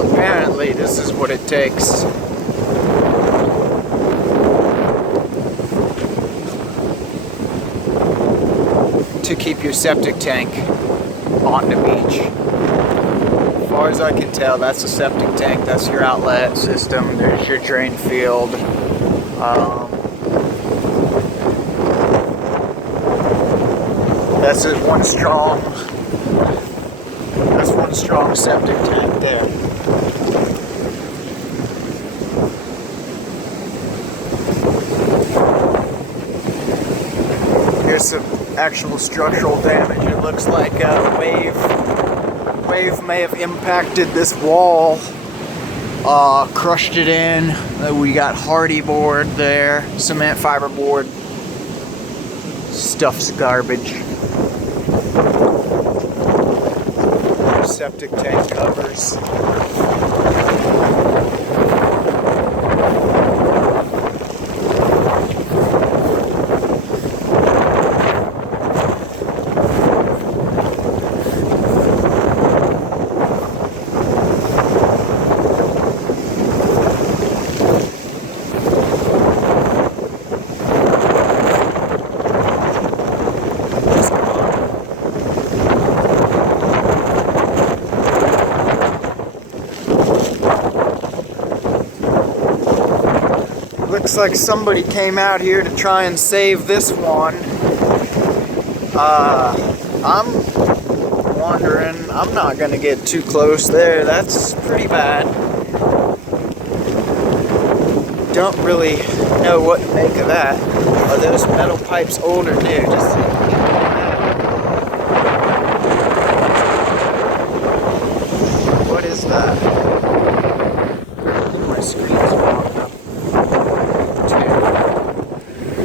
Apparently, this is what it takes. To keep your septic tank on the beach. As far as I can tell, that's a septic tank. That's your outlet system. There's your drain field. That's one strong septic tank there. Here's some actual structural damage. It looks like a wave may have impacted this wall, crushed it in. We got hardy board there, cement fiber board. Stuff's garbage. Septic tank covers. Looks like somebody came out here to try and save this one. I'm wondering, I'm not going to get too close there. That's pretty bad. Don't really know what to make of that. Are those metal pipes old or new? Just what is that?